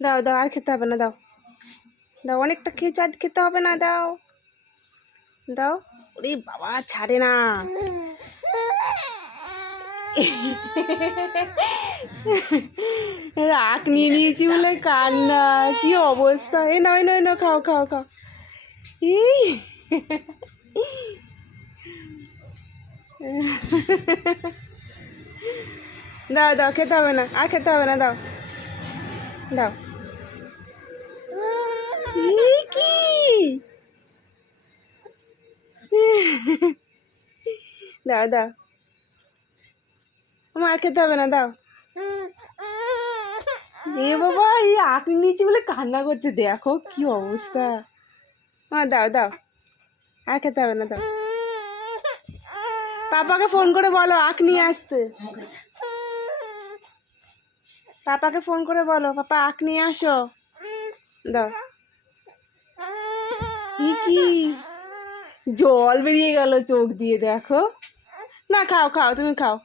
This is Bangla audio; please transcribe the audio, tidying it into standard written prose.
দাও দাও, আর খেতে হবে না, দাও দাও, অনেকটা খেয়েছো, আর খেতে হবে না, দাও দাও। ওরে বাবা, ছাড়ে না। রাগ নিয়ে নিয়েছি বলে কান্না, কি অবস্থা। এই নয় নয় নয়, খাও খাও খাও। এই দাও দাও, খেতে হবে না, আর খেতে হবে না, দাও দাও। এই কি, দাও দাও, আমার আর খেতে হবে না, দাও। এ বাবা, এই আঁকড়ে নিয়েছি বলে কান্না করছে, দেখো কি অবস্থা। দাও দাও, আর খেতে হবে না, দাও। পাপাকে ফোন করে বলো আঁক নিয়ে আসতে, পাপাকে ফোন করে বলো পাপা আঁক নিয়ে আসো, দাও। কি জল বেরিয়ে গেল চোখ দিয়ে, দেখো। না, খাও খাও, তুমি খাও।